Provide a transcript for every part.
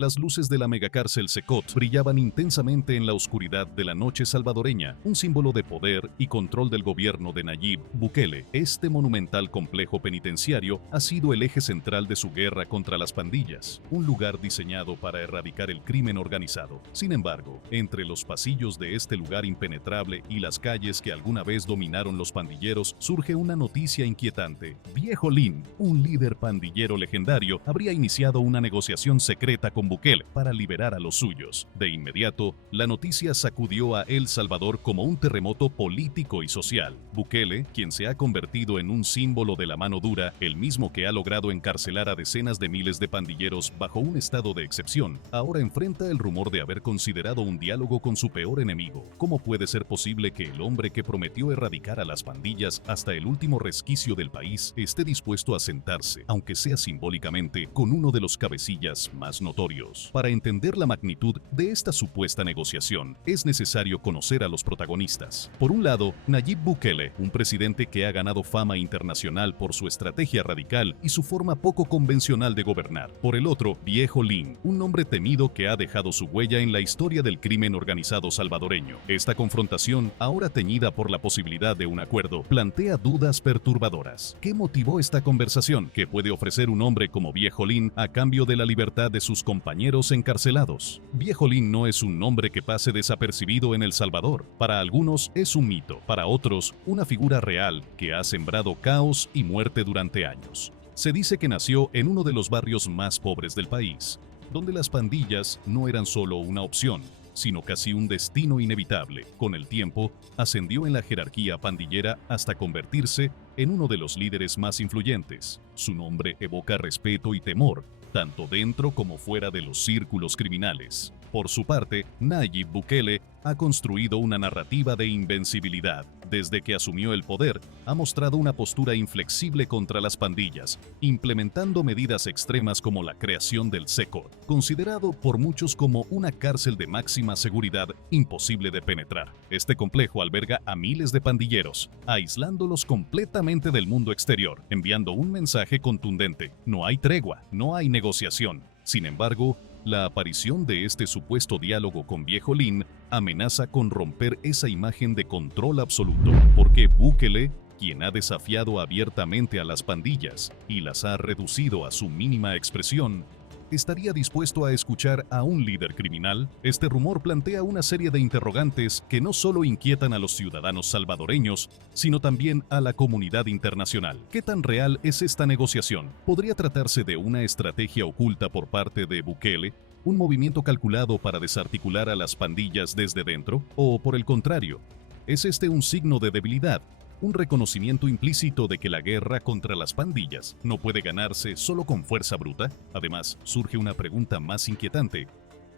Las luces de la megacárcel Secot brillaban intensamente en la oscuridad de la noche salvadoreña, un símbolo de poder y control del gobierno de Nayib Bukele. Este monumental complejo penitenciario ha sido el eje central de su guerra contra las pandillas, un lugar diseñado para erradicar el crimen organizado. Sin embargo, entre los pasillos de este lugar impenetrable y las calles que alguna vez dominaron los pandilleros, surge una noticia inquietante. Viejo Lin, un líder pandillero legendario, habría iniciado una negociación secreta con Bukele para liberar a los suyos. De inmediato, la noticia sacudió a El Salvador como un terremoto político y social. Bukele, quien se ha convertido en un símbolo de la mano dura, el mismo que ha logrado encarcelar a decenas de miles de pandilleros bajo un estado de excepción, ahora enfrenta el rumor de haber considerado un diálogo con su peor enemigo. ¿Cómo puede ser posible que el hombre que prometió erradicar a las pandillas hasta el último resquicio del país esté dispuesto a sentarse, aunque sea simbólicamente, con uno de los cabecillas más notorios? Para entender la magnitud de esta supuesta negociación, es necesario conocer a los protagonistas. Por un lado, Nayib Bukele, un presidente que ha ganado fama internacional por su estrategia radical y su forma poco convencional de gobernar. Por el otro, Viejo Lin, un hombre temido que ha dejado su huella en la historia del crimen organizado salvadoreño. Esta confrontación, ahora teñida por la posibilidad de un acuerdo, plantea dudas perturbadoras. ¿Qué motivó esta conversación? ¿Qué puede ofrecer un hombre como Viejo Lin a cambio de la libertad de sus compañeros encarcelados? Viejo Lin no es un nombre que pase desapercibido en El Salvador. Para algunos es un mito, para otros una figura real que ha sembrado caos y muerte durante años. Se dice que nació en uno de los barrios más pobres del país, donde las pandillas no eran solo una opción, sino casi un destino inevitable. Con el tiempo, ascendió en la jerarquía pandillera hasta convertirse en uno de los líderes más influyentes. Su nombre evoca respeto y temor, tanto dentro como fuera de los círculos criminales. Por su parte, Nayib Bukele ha construido una narrativa de invencibilidad. Desde que asumió el poder, ha mostrado una postura inflexible contra las pandillas, implementando medidas extremas como la creación del Secot, considerado por muchos como una cárcel de máxima seguridad imposible de penetrar. Este complejo alberga a miles de pandilleros, aislándolos completamente del mundo exterior, enviando un mensaje contundente: no hay tregua, no hay negociación. Sin embargo, la aparición de este supuesto diálogo con Viejo Lin amenaza con romper esa imagen de control absoluto, porque Bukele, quien ha desafiado abiertamente a las pandillas y las ha reducido a su mínima expresión, ¿estaría dispuesto a escuchar a un líder criminal? Este rumor plantea una serie de interrogantes que no solo inquietan a los ciudadanos salvadoreños, sino también a la comunidad internacional. ¿Qué tan real es esta negociación? ¿Podría tratarse de una estrategia oculta por parte de Bukele, un movimiento calculado para desarticular a las pandillas desde dentro? ¿O, por el contrario, es este un signo de debilidad? Un reconocimiento implícito de que la guerra contra las pandillas no puede ganarse solo con fuerza bruta. Además, surge una pregunta más inquietante.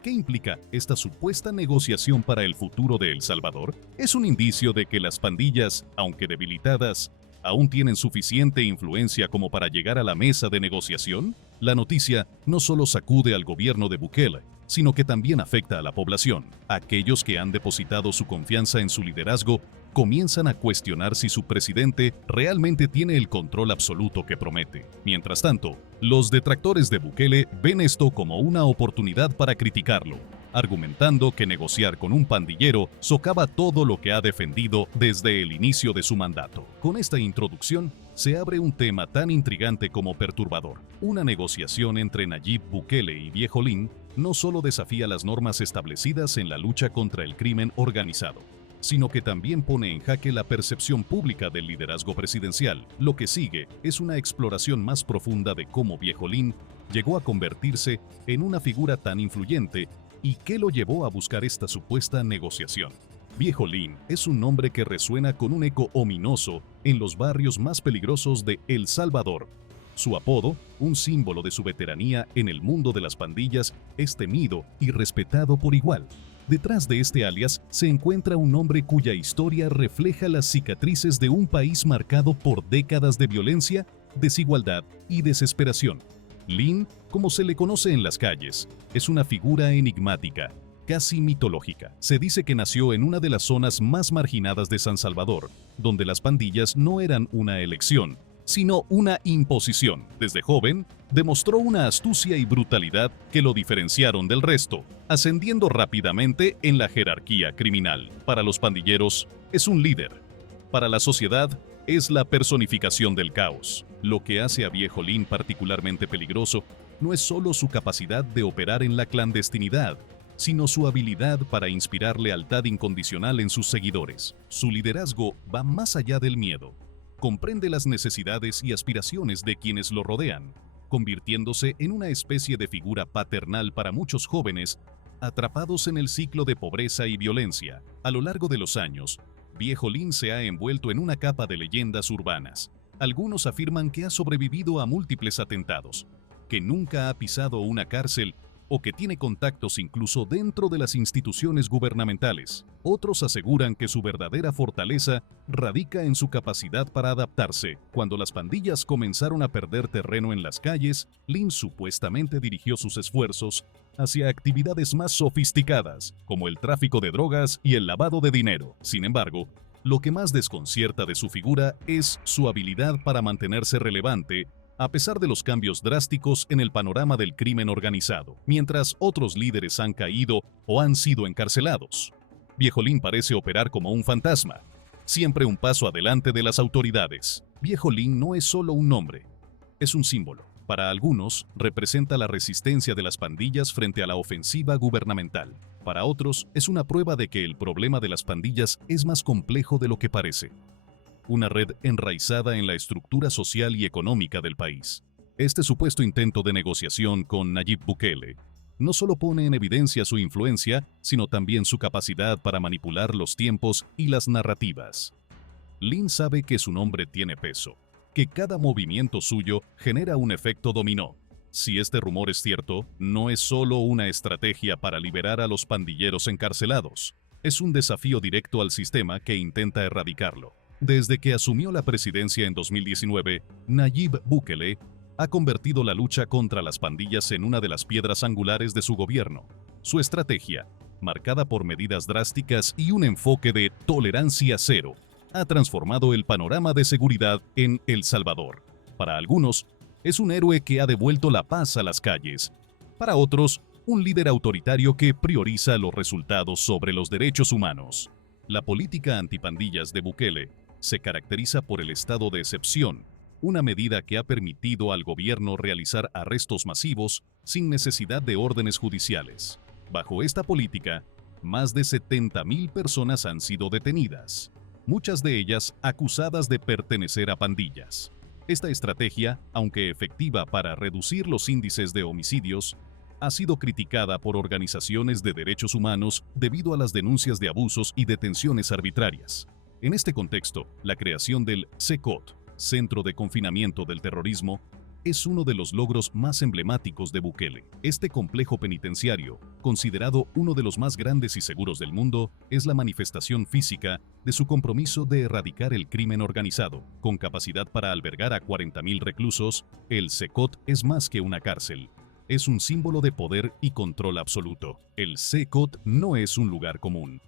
¿Qué implica esta supuesta negociación para el futuro de El Salvador? ¿Es un indicio de que las pandillas, aunque debilitadas, aún tienen suficiente influencia como para llegar a la mesa de negociación? La noticia no solo sacude al gobierno de Bukele, sino que también afecta a la población. Aquellos que han depositado su confianza en su liderazgo comienzan a cuestionar si su presidente realmente tiene el control absoluto que promete. Mientras tanto, los detractores de Bukele ven esto como una oportunidad para criticarlo, argumentando que negociar con un pandillero socava todo lo que ha defendido desde el inicio de su mandato. Con esta introducción, se abre un tema tan intrigante como perturbador. Una negociación entre Nayib Bukele y Viejo Lin no solo desafía las normas establecidas en la lucha contra el crimen organizado, sino que también pone en jaque la percepción pública del liderazgo presidencial. Lo que sigue es una exploración más profunda de cómo Viejo Lin llegó a convertirse en una figura tan influyente y qué lo llevó a buscar esta supuesta negociación. Viejo Lin es un nombre que resuena con un eco ominoso en los barrios más peligrosos de El Salvador. Su apodo, un símbolo de su veteranía en el mundo de las pandillas, es temido y respetado por igual. Detrás de este alias se encuentra un hombre cuya historia refleja las cicatrices de un país marcado por décadas de violencia, desigualdad y desesperación. Lin, como se le conoce en las calles, es una figura enigmática, casi mitológica. Se dice que nació en una de las zonas más marginadas de San Salvador, donde las pandillas no eran una elección, sino una imposición. Desde joven, demostró una astucia y brutalidad que lo diferenciaron del resto, ascendiendo rápidamente en la jerarquía criminal. Para los pandilleros, es un líder. Para la sociedad, es la personificación del caos. Lo que hace a Viejo Lin particularmente peligroso no es solo su capacidad de operar en la clandestinidad, sino su habilidad para inspirar lealtad incondicional en sus seguidores. Su liderazgo va más allá del miedo. Comprende las necesidades y aspiraciones de quienes lo rodean, convirtiéndose en una especie de figura paternal para muchos jóvenes atrapados en el ciclo de pobreza y violencia. A lo largo de los años, Viejo Lin se ha envuelto en una capa de leyendas urbanas. Algunos afirman que ha sobrevivido a múltiples atentados, que nunca ha pisado una cárcel o que tiene contactos incluso dentro de las instituciones gubernamentales. Otros aseguran que su verdadera fortaleza radica en su capacidad para adaptarse. Cuando las pandillas comenzaron a perder terreno en las calles, Lin supuestamente dirigió sus esfuerzos hacia actividades más sofisticadas, como el tráfico de drogas y el lavado de dinero. Sin embargo, lo que más desconcierta de su figura es su habilidad para mantenerse relevante a pesar de los cambios drásticos en el panorama del crimen organizado, mientras otros líderes han caído o han sido encarcelados. Viejo Lin parece operar como un fantasma, siempre un paso adelante de las autoridades. Viejo Lin no es solo un nombre, es un símbolo. Para algunos, representa la resistencia de las pandillas frente a la ofensiva gubernamental. Para otros, es una prueba de que el problema de las pandillas es más complejo de lo que parece. Una red enraizada en la estructura social y económica del país. Este supuesto intento de negociación con Nayib Bukele no solo pone en evidencia su influencia, sino también su capacidad para manipular los tiempos y las narrativas. Lin sabe que su nombre tiene peso, que cada movimiento suyo genera un efecto dominó. Si este rumor es cierto, no es solo una estrategia para liberar a los pandilleros encarcelados, es un desafío directo al sistema que intenta erradicarlo. Desde que asumió la presidencia en 2019, Nayib Bukele ha convertido la lucha contra las pandillas en una de las piedras angulares de su gobierno. Su estrategia, marcada por medidas drásticas y un enfoque de tolerancia cero, ha transformado el panorama de seguridad en El Salvador. Para algunos, es un héroe que ha devuelto la paz a las calles. Para otros, un líder autoritario que prioriza los resultados sobre los derechos humanos. La política antipandillas de Bukele se caracteriza por el estado de excepción, una medida que ha permitido al gobierno realizar arrestos masivos sin necesidad de órdenes judiciales. Bajo esta política, más de 70,000 personas han sido detenidas, muchas de ellas acusadas de pertenecer a pandillas. Esta estrategia, aunque efectiva para reducir los índices de homicidios, ha sido criticada por organizaciones de derechos humanos debido a las denuncias de abusos y detenciones arbitrarias. En este contexto, la creación del CECOT, Centro de Confinamiento del Terrorismo, es uno de los logros más emblemáticos de Bukele. Este complejo penitenciario, considerado uno de los más grandes y seguros del mundo, es la manifestación física de su compromiso de erradicar el crimen organizado. Con capacidad para albergar a 40,000 reclusos, el CECOT es más que una cárcel. Es un símbolo de poder y control absoluto. El CECOT no es un lugar común.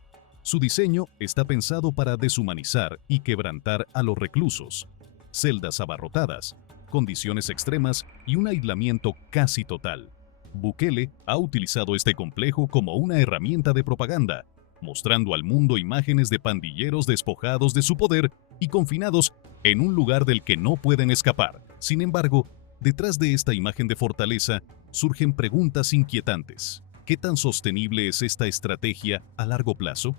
Su diseño está pensado para deshumanizar y quebrantar a los reclusos. Celdas abarrotadas, condiciones extremas y un aislamiento casi total. Bukele ha utilizado este complejo como una herramienta de propaganda, mostrando al mundo imágenes de pandilleros despojados de su poder y confinados en un lugar del que no pueden escapar. Sin embargo, detrás de esta imagen de fortaleza surgen preguntas inquietantes. ¿Qué tan sostenible es esta estrategia a largo plazo?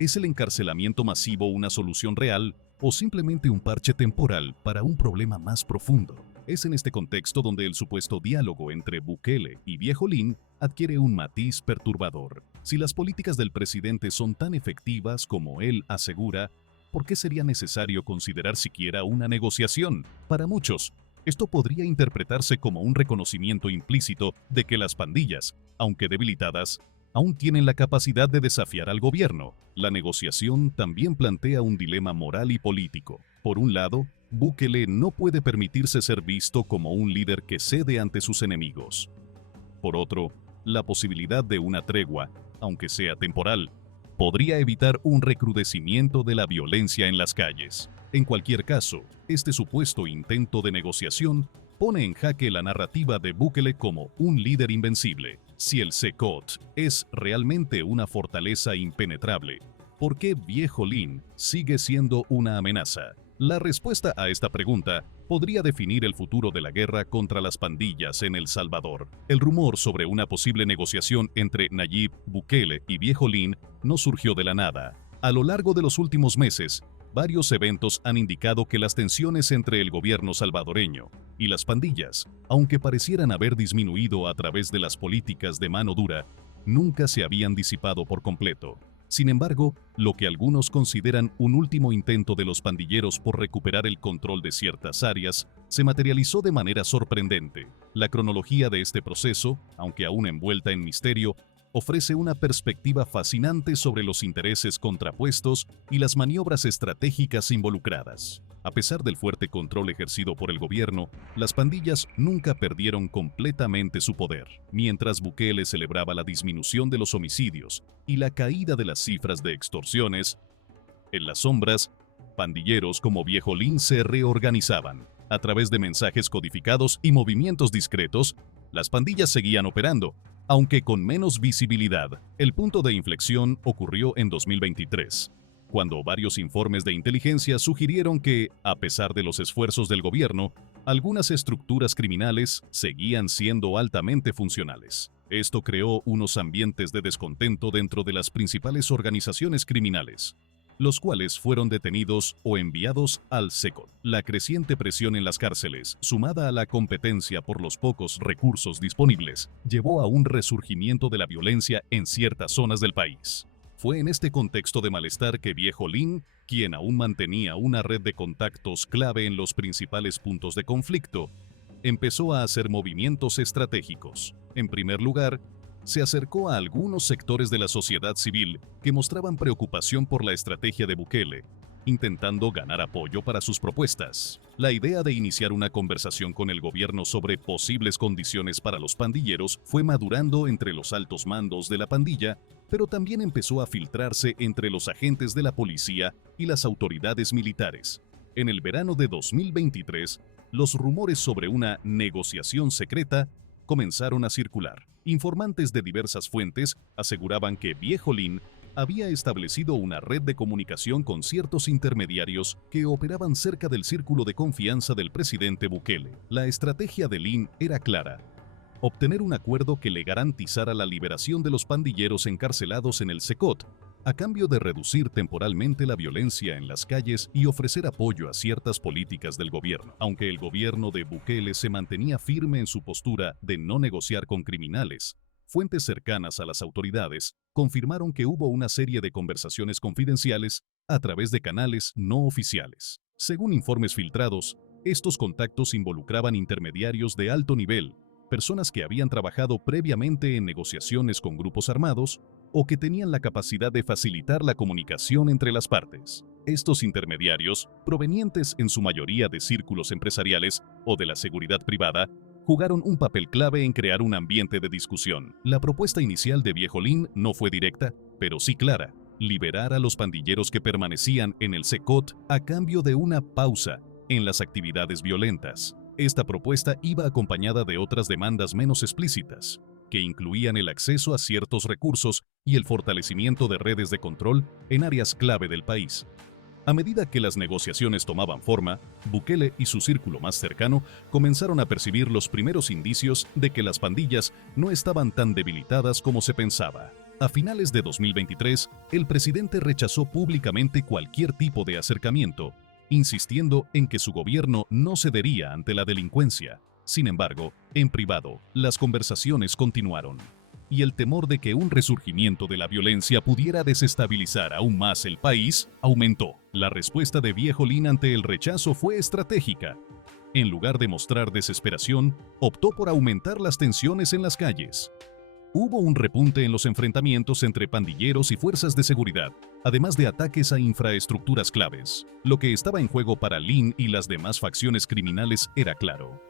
¿Es el encarcelamiento masivo una solución real o simplemente un parche temporal para un problema más profundo? Es en este contexto donde el supuesto diálogo entre Bukele y Viejo Lin adquiere un matiz perturbador. Si las políticas del presidente son tan efectivas como él asegura, ¿por qué sería necesario considerar siquiera una negociación? Para muchos, esto podría interpretarse como un reconocimiento implícito de que las pandillas, aunque debilitadas, aún tienen la capacidad de desafiar al gobierno. La negociación también plantea un dilema moral y político. Por un lado, Bukele no puede permitirse ser visto como un líder que cede ante sus enemigos. Por otro, la posibilidad de una tregua, aunque sea temporal, podría evitar un recrudecimiento de la violencia en las calles. En cualquier caso, este supuesto intento de negociación pone en jaque la narrativa de Bukele como un líder invencible. Si el CECOT es realmente una fortaleza impenetrable, ¿por qué Viejo Lean sigue siendo una amenaza? La respuesta a esta pregunta podría definir el futuro de la guerra contra las pandillas en El Salvador. El rumor sobre una posible negociación entre Nayib Bukele y Viejo Lean no surgió de la nada. A lo largo de los últimos meses, varios eventos han indicado que las tensiones entre el gobierno salvadoreño y las pandillas, aunque parecieran haber disminuido a través de las políticas de mano dura, nunca se habían disipado por completo. Sin embargo, lo que algunos consideran un último intento de los pandilleros por recuperar el control de ciertas áreas se materializó de manera sorprendente. La cronología de este proceso, aunque aún envuelta en misterio, ofrece una perspectiva fascinante sobre los intereses contrapuestos y las maniobras estratégicas involucradas. A pesar del fuerte control ejercido por el gobierno, las pandillas nunca perdieron completamente su poder. Mientras Bukele celebraba la disminución de los homicidios y la caída de las cifras de extorsiones, en las sombras, pandilleros como Viejo Lean se reorganizaban. A través de mensajes codificados y movimientos discretos, las pandillas seguían operando, aunque con menos visibilidad. El punto de inflexión ocurrió en 2023, cuando varios informes de inteligencia sugirieron que, a pesar de los esfuerzos del gobierno, algunas estructuras criminales seguían siendo altamente funcionales. Esto creó unos ambientes de descontento dentro de las principales organizaciones criminales, los cuales fueron detenidos o enviados al CECOT. La creciente presión en las cárceles, sumada a la competencia por los pocos recursos disponibles, llevó a un resurgimiento de la violencia en ciertas zonas del país. Fue en este contexto de malestar que Viejo Lean, quien aún mantenía una red de contactos clave en los principales puntos de conflicto, empezó a hacer movimientos estratégicos. En primer lugar, se acercó a algunos sectores de la sociedad civil que mostraban preocupación por la estrategia de Bukele, intentando ganar apoyo para sus propuestas. La idea de iniciar una conversación con el gobierno sobre posibles condiciones para los pandilleros fue madurando entre los altos mandos de la pandilla, pero también empezó a filtrarse entre los agentes de la policía y las autoridades militares. En el verano de 2023, los rumores sobre una negociación secreta comenzaron a circular. Informantes de diversas fuentes aseguraban que Viejo Lean había establecido una red de comunicación con ciertos intermediarios que operaban cerca del círculo de confianza del presidente Bukele. La estrategia de Lean era clara: obtener un acuerdo que le garantizara la liberación de los pandilleros encarcelados en el CECOT, a cambio de reducir temporalmente la violencia en las calles y ofrecer apoyo a ciertas políticas del gobierno. Aunque el gobierno de Bukele se mantenía firme en su postura de no negociar con criminales, fuentes cercanas a las autoridades confirmaron que hubo una serie de conversaciones confidenciales a través de canales no oficiales. Según informes filtrados, estos contactos involucraban intermediarios de alto nivel, personas que habían trabajado previamente en negociaciones con grupos armados o que tenían la capacidad de facilitar la comunicación entre las partes. Estos intermediarios, provenientes en su mayoría de círculos empresariales o de la seguridad privada, jugaron un papel clave en crear un ambiente de discusión. La propuesta inicial de Viejo Lean no fue directa, pero sí clara: liberar a los pandilleros que permanecían en el CECOT a cambio de una pausa en las actividades violentas. Esta propuesta iba acompañada de otras demandas menos explícitas, que incluían el acceso a ciertos recursos y el fortalecimiento de redes de control en áreas clave del país. A medida que las negociaciones tomaban forma, Bukele y su círculo más cercano comenzaron a percibir los primeros indicios de que las pandillas no estaban tan debilitadas como se pensaba. A finales de 2023, el presidente rechazó públicamente cualquier tipo de acercamiento, insistiendo en que su gobierno no cedería ante la delincuencia. Sin embargo, en privado, las conversaciones continuaron, y el temor de que un resurgimiento de la violencia pudiera desestabilizar aún más el país aumentó. La respuesta de Viejo Lean ante el rechazo fue estratégica. En lugar de mostrar desesperación, optó por aumentar las tensiones en las calles. Hubo un repunte en los enfrentamientos entre pandilleros y fuerzas de seguridad, además de ataques a infraestructuras claves. Lo que estaba en juego para Lean y las demás facciones criminales era claro: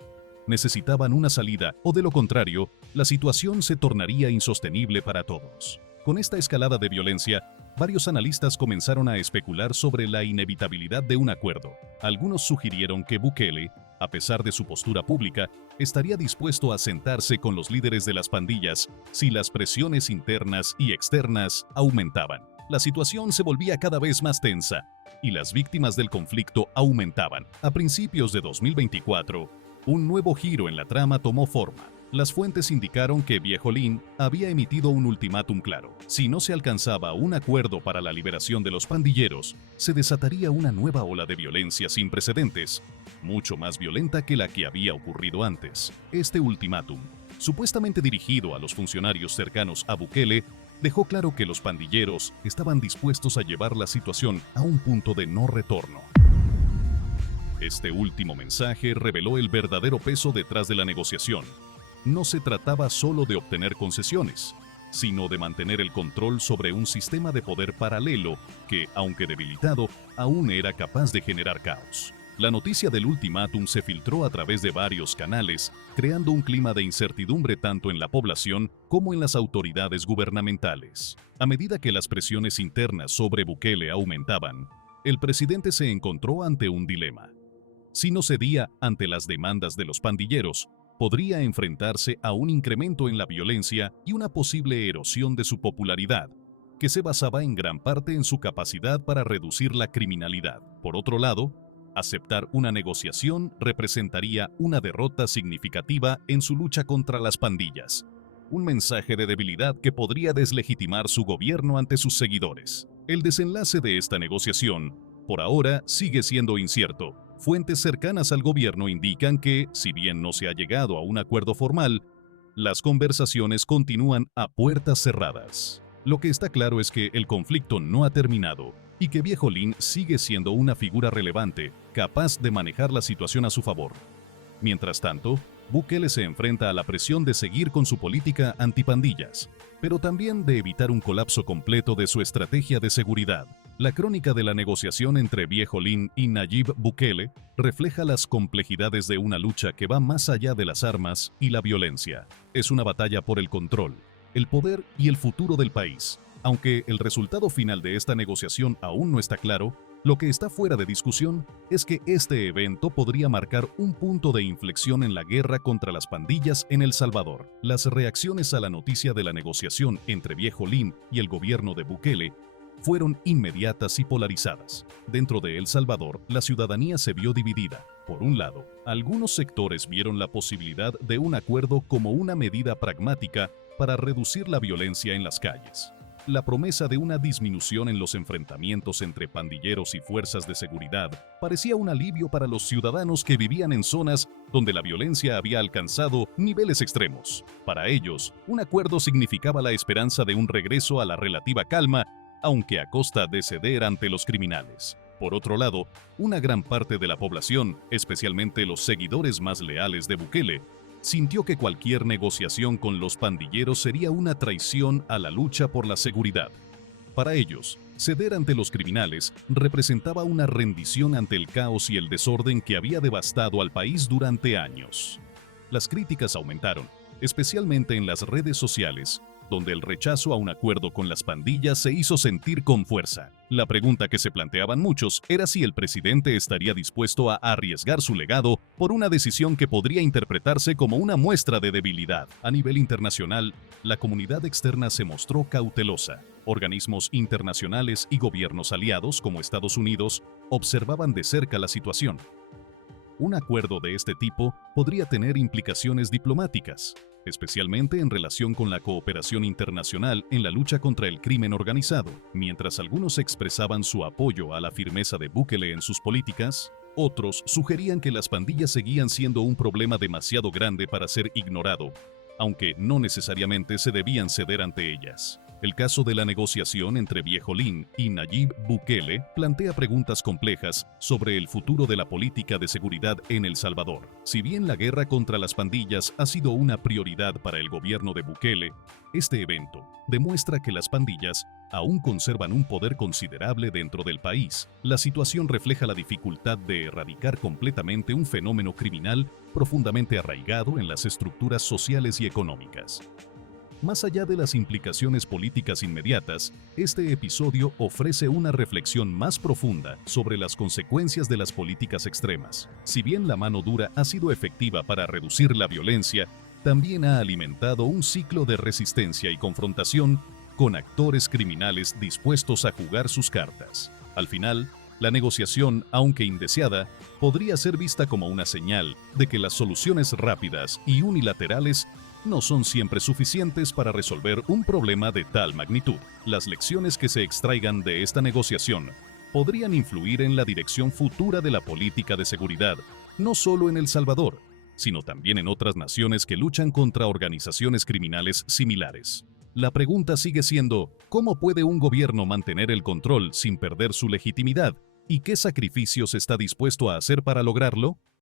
necesitaban una salida, o de lo contrario, la situación se tornaría insostenible para todos. Con esta escalada de violencia, varios analistas comenzaron a especular sobre la inevitabilidad de un acuerdo. Algunos sugirieron que Bukele, a pesar de su postura pública, estaría dispuesto a sentarse con los líderes de las pandillas si las presiones internas y externas aumentaban. La situación se volvía cada vez más tensa y las víctimas del conflicto aumentaban. A principios de 2024, un nuevo giro en la trama tomó forma. Las fuentes indicaron que Viejo-Lin había emitido un ultimátum claro. Si no se alcanzaba un acuerdo para la liberación de los pandilleros, se desataría una nueva ola de violencia sin precedentes, mucho más violenta que la que había ocurrido antes. Este ultimátum, supuestamente dirigido a los funcionarios cercanos a Bukele, dejó claro que los pandilleros estaban dispuestos a llevar la situación a un punto de no retorno. Este último mensaje reveló el verdadero peso detrás de la negociación. No se trataba solo de obtener concesiones, sino de mantener el control sobre un sistema de poder paralelo que, aunque debilitado, aún era capaz de generar caos. La noticia del ultimátum se filtró a través de varios canales, creando un clima de incertidumbre tanto en la población como en las autoridades gubernamentales. A medida que las presiones internas sobre Bukele aumentaban, el presidente se encontró ante un dilema. Si no cedía ante las demandas de los pandilleros, podría enfrentarse a un incremento en la violencia y una posible erosión de su popularidad, que se basaba en gran parte en su capacidad para reducir la criminalidad. Por otro lado, aceptar una negociación representaría una derrota significativa en su lucha contra las pandillas, un mensaje de debilidad que podría deslegitimar su gobierno ante sus seguidores. El desenlace de esta negociación, por ahora, sigue siendo incierto. Fuentes cercanas al gobierno indican que, si bien no se ha llegado a un acuerdo formal, las conversaciones continúan a puertas cerradas. Lo que está claro es que el conflicto no ha terminado y que Viejo-Lin sigue siendo una figura relevante, capaz de manejar la situación a su favor. Mientras tanto, Bukele se enfrenta a la presión de seguir con su política antipandillas, pero también de evitar un colapso completo de su estrategia de seguridad. La crónica de la negociación entre Viejo-Lin y Nayib Bukele refleja las complejidades de una lucha que va más allá de las armas y la violencia. Es una batalla por el control, el poder y el futuro del país. Aunque el resultado final de esta negociación aún no está claro, lo que está fuera de discusión es que este evento podría marcar un punto de inflexión en la guerra contra las pandillas en El Salvador. Las reacciones a la noticia de la negociación entre Viejo-Lin y el gobierno de Bukele fueron inmediatas y polarizadas. Dentro de El Salvador, la ciudadanía se vio dividida. Por un lado, algunos sectores vieron la posibilidad de un acuerdo como una medida pragmática para reducir la violencia en las calles. La promesa de una disminución en los enfrentamientos entre pandilleros y fuerzas de seguridad parecía un alivio para los ciudadanos que vivían en zonas donde la violencia había alcanzado niveles extremos. Para ellos, un acuerdo significaba la esperanza de un regreso a la relativa calma, aunque a costa de ceder ante los criminales. Por otro lado, una gran parte de la población, especialmente los seguidores más leales de Bukele, sintió que cualquier negociación con los pandilleros sería una traición a la lucha por la seguridad. Para ellos, ceder ante los criminales representaba una rendición ante el caos y el desorden que había devastado al país durante años. Las críticas aumentaron, especialmente en las redes sociales, donde el rechazo a un acuerdo con las pandillas se hizo sentir con fuerza. La pregunta que se planteaban muchos era si el presidente estaría dispuesto a arriesgar su legado por una decisión que podría interpretarse como una muestra de debilidad. A nivel internacional, la comunidad externa se mostró cautelosa. Organismos internacionales y gobiernos aliados, como Estados Unidos, observaban de cerca la situación. Un acuerdo de este tipo podría tener implicaciones diplomáticas, especialmente en relación con la cooperación internacional en la lucha contra el crimen organizado. Mientras algunos expresaban su apoyo a la firmeza de Bukele en sus políticas, otros sugerían que las pandillas seguían siendo un problema demasiado grande para ser ignorado, aunque no necesariamente se debían ceder ante ellas. El caso de la negociación entre Viejo-Lin y Nayib Bukele plantea preguntas complejas sobre el futuro de la política de seguridad en El Salvador. Si bien la guerra contra las pandillas ha sido una prioridad para el gobierno de Bukele, este evento demuestra que las pandillas aún conservan un poder considerable dentro del país. La situación refleja la dificultad de erradicar completamente un fenómeno criminal profundamente arraigado en las estructuras sociales y económicas. Más allá de las implicaciones políticas inmediatas, este episodio ofrece una reflexión más profunda sobre las consecuencias de las políticas extremas. Si bien la mano dura ha sido efectiva para reducir la violencia, también ha alimentado un ciclo de resistencia y confrontación con actores criminales dispuestos a jugar sus cartas. Al final, la negociación, aunque indeseada, podría ser vista como una señal de que las soluciones rápidas y unilaterales no son siempre suficientes para resolver un problema de tal magnitud. Las lecciones que se extraigan de esta negociación podrían influir en la dirección futura de la política de seguridad, no solo en El Salvador, sino también en otras naciones que luchan contra organizaciones criminales similares. La pregunta sigue siendo, ¿cómo puede un gobierno mantener el control sin perder su legitimidad? ¿Y qué sacrificios está dispuesto a hacer para lograrlo?